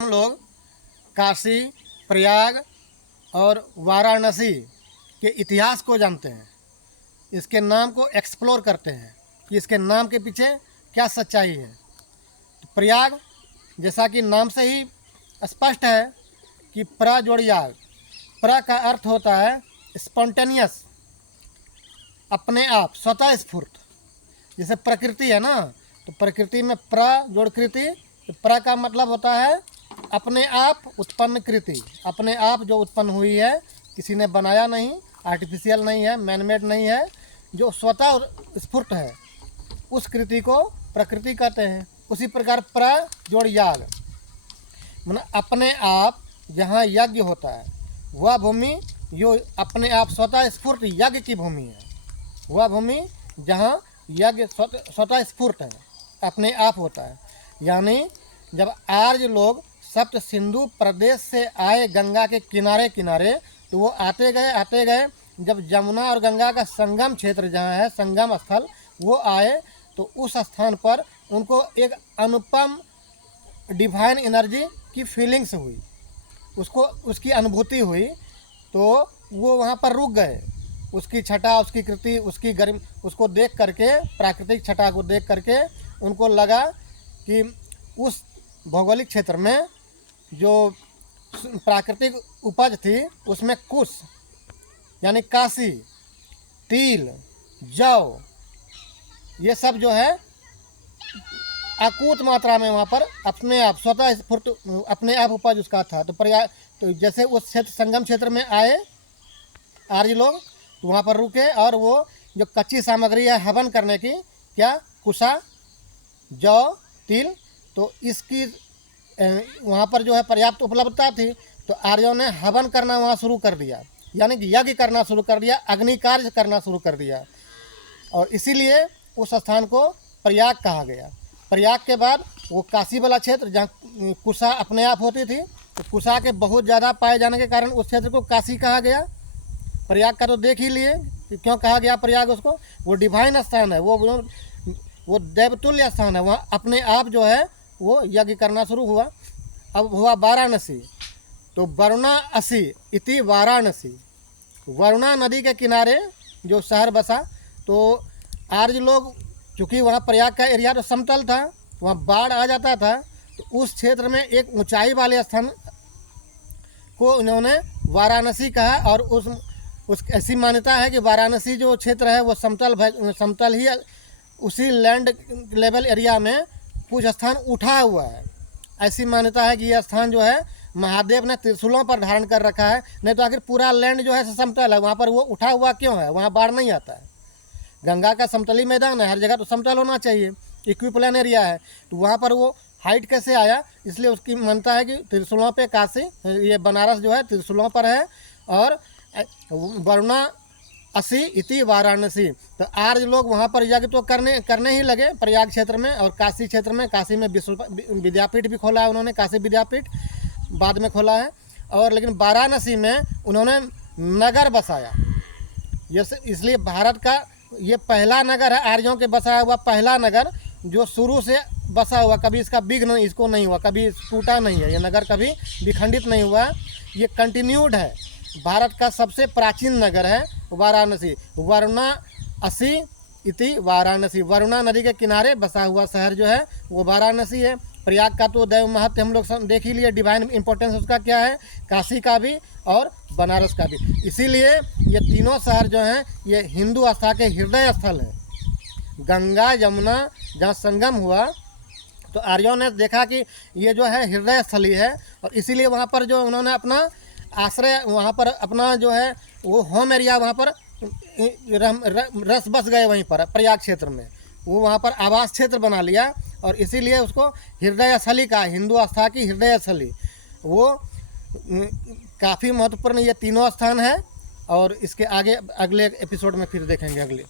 हम लोग काशी, प्रयाग और वाराणसी के इतिहास को जानते हैं। इसके नाम को एक्सप्लोर करते हैं कि इसके नाम के पीछे क्या सच्चाई है। तो प्रयाग, जैसा कि नाम से ही स्पष्ट है कि प्र जोड़ याग। प्र का अर्थ होता है स्पॉन्टेनियस, अपने आप, स्वतः स्फूर्त। जैसे प्रकृति है ना, तो प्रकृति में प्र जोड़ कृति, तो प्र का मतलब होता है अपने आप उत्पन्न कृति, अपने आप जो उत्पन्न हुई है, किसी ने बनाया नहीं, आर्टिफिशियल नहीं है, मैनमेड नहीं है, जो स्वतः स्फूर्त है, उस कृति को प्रकृति कहते हैं। उसी प्रकार प्र जोड़ याग, मतलब अपने आप जहाँ यज्ञ होता है वह भूमि जो अपने आप स्वतः स्फूर्त यज्ञ की भूमि है, वह भूमि जहाँ यज्ञ स्वतः स्फूर्त है, अपने आप होता है। यानी जब आर्य लोग सप्त सिंधु प्रदेश से आए गंगा के किनारे किनारे, तो वो आते गए, जब जमुना और गंगा का संगम क्षेत्र जहाँ है, संगम स्थल, वो आए, तो उस स्थान पर उनको एक अनुपम डिवाइन एनर्जी की फीलिंग्स हुई, उसकी अनुभूति हुई, तो वो वहाँ पर रुक गए। उसकी छटा, उसकी कृति, उसकी गर्म, उसको देख करके, प्राकृतिक छटा को देख करके उनको लगा कि उस भौगोलिक क्षेत्र में जो प्राकृतिक उपज थी उसमें कुश यानी काशी, तिल, जौ, ये सब जो है अकूत मात्रा में वहाँ पर अपने आप स्वतः स्फूर्त अपने आप उपज उसका था। तो जैसे उस क्षेत्र, संगम क्षेत्र में आए आर्य लोग, तो वहाँ पर रुके और वो जो कच्ची सामग्री है हवन करने की, क्या, कुशा, जौ, तिल, तो इसकी वहाँ पर जो है पर्याप्त उपलब्धता थी, तो आर्यों ने हवन करना वहाँ शुरू कर दिया, यानी कि यज्ञ करना शुरू कर दिया, अग्नि कार्य करना शुरू कर दिया, और इसीलिए उस स्थान को प्रयाग कहा गया। प्रयाग के बाद वो काशी वाला क्षेत्र जहाँ कुशा अपने आप होती थी, तो कुशा के बहुत ज़्यादा पाए जाने के कारण उस क्षेत्र को काशी कहा गया। प्रयाग का तो देख ही लिए कि क्यों कहा गया प्रयाग उसको, वो डिवाइन स्थान है, वो देवतुल्य स्थान है, वहाँ अपने आप जो है वो यज्ञ करना शुरू हुआ। अब हुआ वाराणसी, तो वरुणासी इति वाराणसी, वरुणा नदी के किनारे जो शहर बसा, तो आर्य लोग, चूँकि वहाँ प्रयाग का एरिया तो समतल था, वहाँ बाढ़ आ जाता था, तो उस क्षेत्र में एक ऊंचाई वाले स्थान को उन्होंने वाराणसी कहा। और उस ऐसी मान्यता है कि वाराणसी जो क्षेत्र है वो समतल ही, उसी लैंड लेवल एरिया में कुछ स्थान उठा हुआ है। ऐसी मान्यता है कि यह स्थान जो है महादेव ने त्रिशूलों पर धारण कर रखा है, नहीं तो आखिर पूरा लैंड जो है समतल है, वहाँ पर वो उठा हुआ क्यों है, वहाँ बाढ़ नहीं आता है। गंगा का समतली मैदान है, हर जगह तो समतल होना चाहिए, इक्विप्लेन एरिया है, तो वहाँ पर वो हाइट कैसे आया, इसलिए उसकी मान्यता है कि त्रिशूलों पे काशी, ये बनारस जो है त्रिशूलों पर है। और वरुणासी इति वाराणसी, तो आर्य लोग वहाँ पर यज्ञ तो करने ही लगे प्रयाग क्षेत्र में। और काशी क्षेत्र में, काशी में विद्यापीठ भी खोला है उन्होंने, काशी विद्यापीठ बाद में खोला है। और लेकिन वाराणसी में उन्होंने नगर बसाया, इसलिए भारत का ये पहला नगर है, आर्यों के बसाया हुआ पहला नगर, जो शुरू से बसा हुआ, कभी इसका विघ्न इसको नहीं हुआ, कभी टूटा नहीं है, ये नगर कभी विखंडित नहीं हुआ, ये कंटिन्यूड है। भारत का सबसे प्राचीन नगर है वाराणसी। वरुणासी इति वाराणसी, वरुणा नदी के किनारे बसा हुआ शहर जो है वो वाराणसी है। प्रयाग का तो दैव महत्व हम लोग देख ही लिए, डिवाइन इंपॉर्टेंस उसका क्या है, काशी का भी और बनारस का भी। इसीलिए ये तीनों शहर जो हैं ये हिंदू आस्था के हृदय स्थल है। गंगा यमुना जहाँ संगम हुआ, तो आर्यों ने देखा कि ये जो है हृदय स्थली है, और इसीलिए वहाँ पर जो उन्होंने अपना आश्रय, वहाँ पर अपना जो है वो होम एरिया, वहाँ पर रस बस गए वहीं पर प्रयाग क्षेत्र में, वो वहाँ पर आवास क्षेत्र बना लिया, और इसीलिए उसको हृदय स्थली का, हिंदू आस्था की हृदय स्थली, वो काफ़ी महत्वपूर्ण ये तीनों स्थान है। और इसके आगे अगले एपिसोड में फिर देखेंगे अगले।